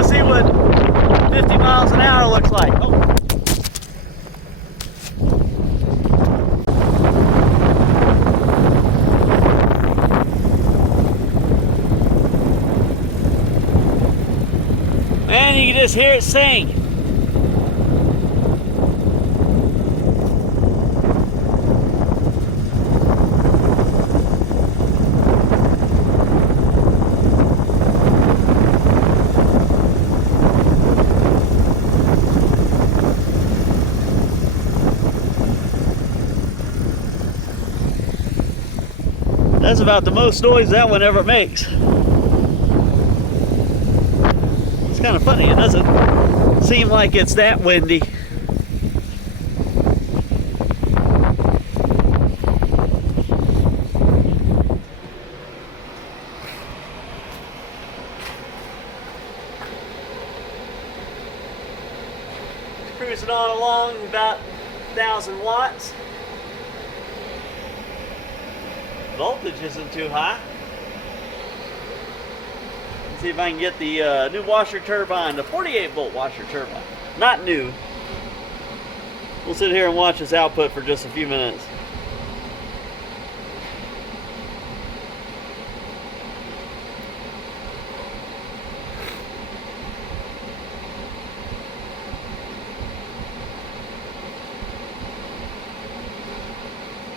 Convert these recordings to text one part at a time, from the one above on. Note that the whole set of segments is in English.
go see what 50 miles an hour looks like. Oh. Man, you can just hear it sing. That's about the most noise that one ever makes. It's kind of funny, it doesn't seem like it's that windy. Cruising on along about 1,000 watts. Voltage isn't too high. Let's see if I can get the new washer turbine, the 48 volt washer turbine. Not new. We'll sit here and watch this output for just a few minutes.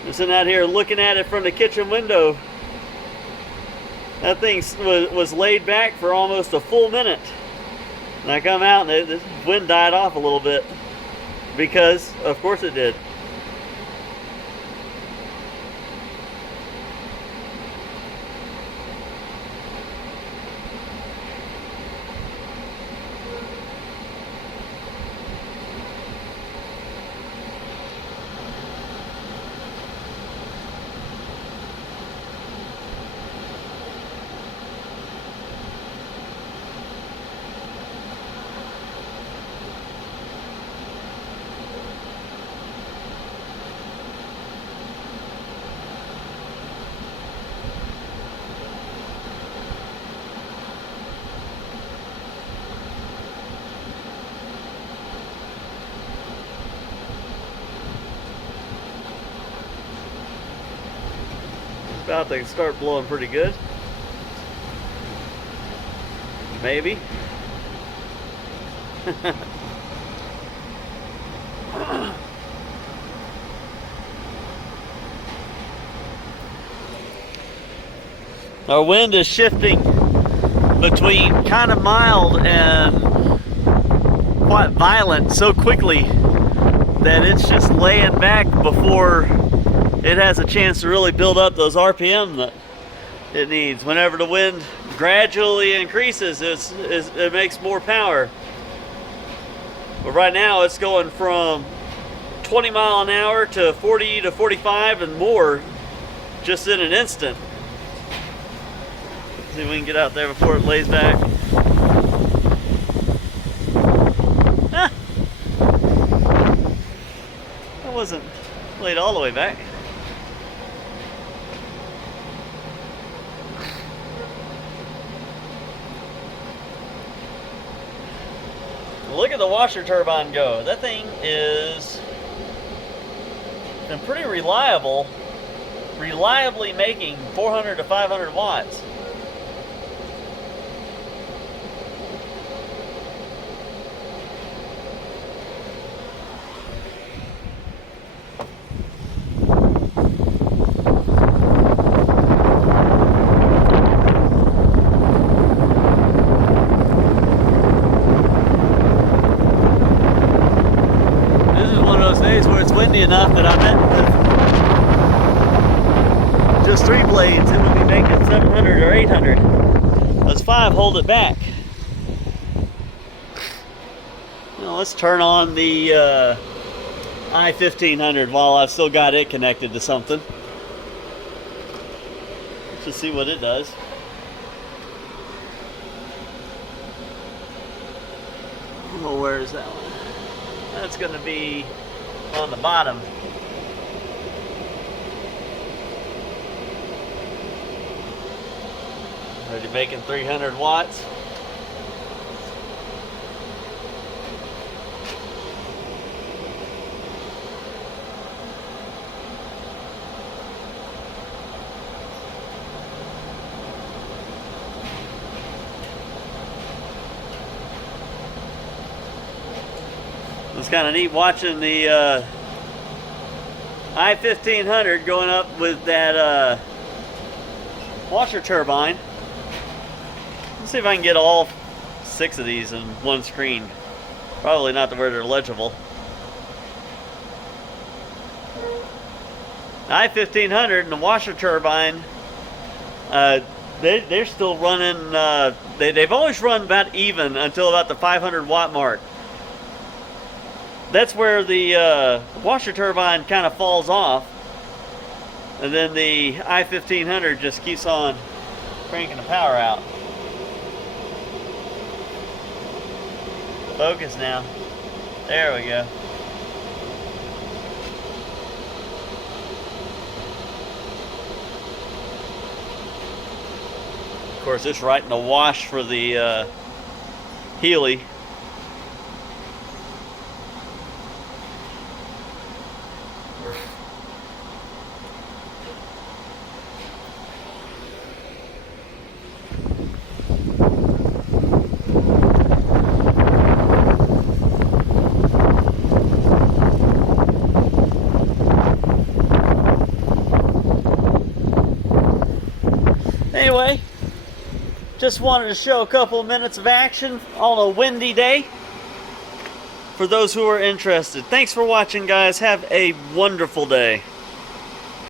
I'm sitting out here looking at it from the kitchen window. That thing was laid back for almost a full minute. And I come out and the wind died off a little bit. Because, of course it did. About to start blowing pretty good. Maybe. Our wind is shifting between kind of mild and quite violent so quickly that it's just laying back before it has a chance to really build up those RPM that it needs. Whenever the wind gradually increases, it makes more power. But right now it's going from 20 mile an hour to 40 to 45 and more just in an instant. See if we can get out there before it lays back. Ah. That wasn't laid all the way back. Look at the washer turbine go. That thing is been pretty reliably making 400 to 500 watts. Enough that I bet with just 3 blades it would be making 700 or 800. Those 5 hold it back. Now let's turn on the i1500 while I've still got it connected to something. Let's just see what it does. Oh, where is that one? That's going to be on the bottom. Already making 300 watts. It's kind of neat watching the I-1500 going up with that washer turbine. Let's see if I can get all 6 of these in one screen. Probably not to where they're legible. I-1500 and the washer turbine, they're still running, they've always run about even until about the 500 watt mark. That's where the washer turbine kind of falls off, and then the I-1500 just keeps on cranking the power out. Focus now. There we go. Of course, it's right in the wash for the Healy. Anyway, just wanted to show a couple of minutes of action on a windy day for those who are interested. Thanks for watching, guys. Have a wonderful day.